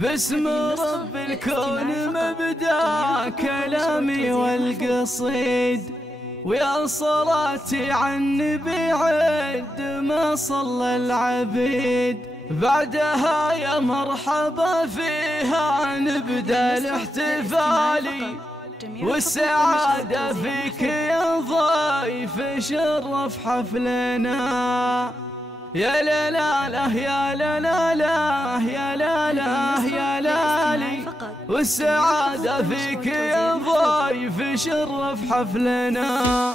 باسم رب الكون مبدأ كلامي والقصيد، ويا صلاتي على النبي عد ما صلى العبيد. بعدها يا مرحبا فيها نبدأ الاحتفالي، والسعادة فيك يا ضيف شرف حفلنا. يا لا لا لا يا لا لا لا يا لا لا يا لالي، والسعادة فيك يا ضيف شرف حفلنا.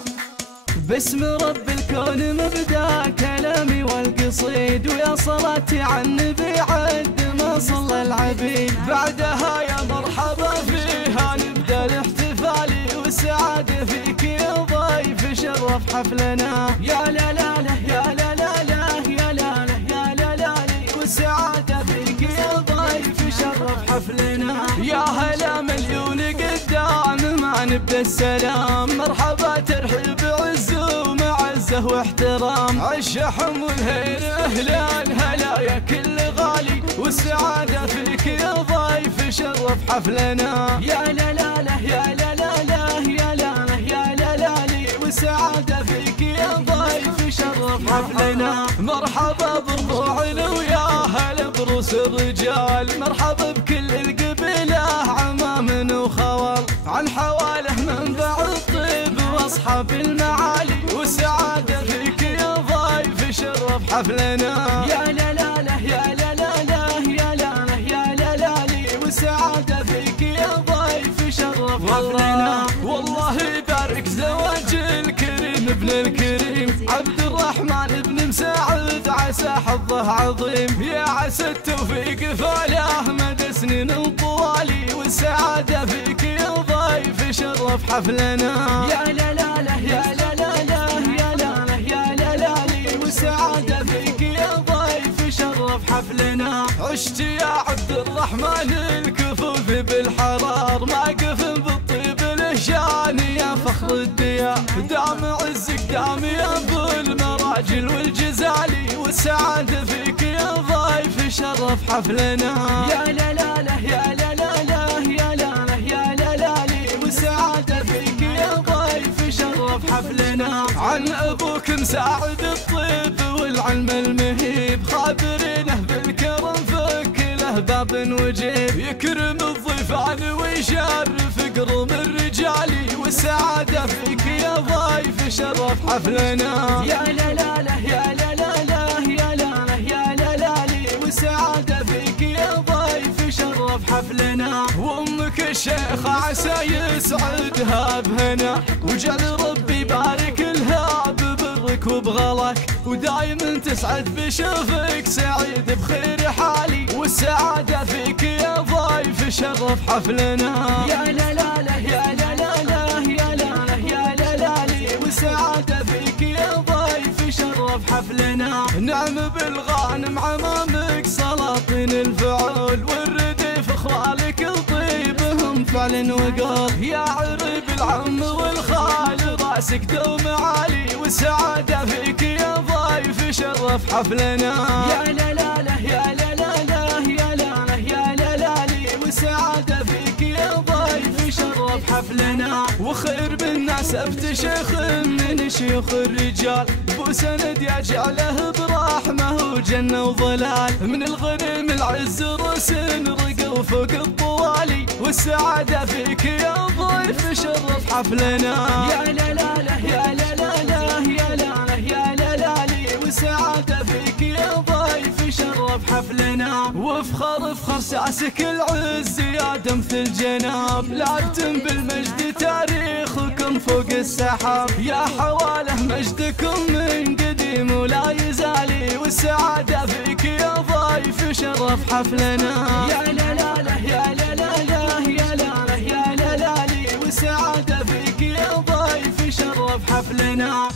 باسم رب الكون مبدأ كلامي والقصيد، ويا صلاتي على النبي عد ما صلى العبيد. بعدها يا مرحبا فيها نبدأ الاحتفالي، والسعادة فيك يا ضيف شرف حفلنا. يا لا لا لا يا لا لا لا يا لا لا يا لا لا لي، والسعادة فيك يا ضيف شرف حفلنا. يا هلا مليون قدام ما نبدأ السلام، مرحبا ترحيب عز ومعزة واحترام. عالشحم والهيل اهلا هلا يا كل غالي، والسعادة فيك يا ضيف شرف حفلنا. يا لا لا لا يا لا لا لا يا لا لا يا لا لا لي، والسعادة فيك يا ضيف شرف حفلنا. مرحبا بربوعنا ويا هلا بروس الرجال، مرحبا بكل القبيلة عمام وخوال، عن حواله منبع الطيب واصحاب المعالي، والسعادة فيك يا ضيف شرف حفلنا. يا لا لا لا يا لا لا لا يا لا لا يا لا لا لي، والسعادة فيك يا ضيف شرف حفلنا. والله يبارك زواج الكريم ابن الكريم عبد الرحمن ابن مساعد، عسى حظه عظيم. يا عسى التوفيق فاله مدى سنين طوالي، والسعادة فيك يا ضيف شرف حفلنا. يا لا لا لا يا لا لا لا يا لا لا يا لا لا لي، والسعادة فيك يا ضيف شرف حفلنا. عشت يا عبد الرحمن الكفوف بالحرار، ما قفل بالطيب الهشان يا فخر الديار. دام عزك دام يا ابو المراجل والجزالي، والسعادة فيك يا ضيف شرف حفلنا. يا لا لا لا يا لا لا لا يا لا لا يا لا لا لي، والسعادة فيك يا ضيف شرف حفلنا. عن ابوك مساعد الطيب والعلم المهيب، خابرينه بالكرم فك له باب وجيب، يكرم الضيفان ويشرف قرم الرجالي، والسعادة فيك يا ضيف شرف حفلنا. يا لا لا لا يا لا لا لا يا لا لا يا لا لا لي، والسعادة فيك يا ضيف شرف حفلنا. وامك الشيخة عسى يسعدها بهنا، وجعل ربي يبارك لها ببرك وبغلك، ودايما تسعد بشوفك سعيد بخير حالي، والسعادة فيك يا ضيف شرف حفلنا. يا لا لا لا يا لا لا لا يا لا لا يا لا لا لي، والسعادة فيك يا ضيف شرف حفلنا. نعم بالغانم عمامك سلاطين الفعول، والرديف اخوالك الطيبهم فعل وقال. يا عرب العم والخال راسك دوم عالي، والسعادة فيك يا ضيف شرف حفلنا. يا لا لا لا يا لا لا لا يا لا لا يا لا لا لي، والسعادة فيك يا ضيف شرف حفلنا. وخير بالناس ابتشيخ من شيوخ الرجال، بو سند يجعله برحمه وجنة وظلال، من الغنم العز رسن رقى وفوق الطوالي، والسعادة فيك يا ضيف شرف حفلنا. يا لا لا لا يا لا لا لا يا لا لا يا لا لا لي، والسعادة فيك يا ضيف شرف حفلنا. وافخر فخر ساسك العز يا دمث الجناب، لعبتم بالمجد تاريخكم فوق السحاب، يا حواله مجدكم من قديم ولا يزالي، والسعادة فيك يا ضيف شرف حفلنا. يا لا لا لا يا لا لا لا يا لا لا يا لا لا لي، والسعادة فيك يا ضيف شرف حفلنا.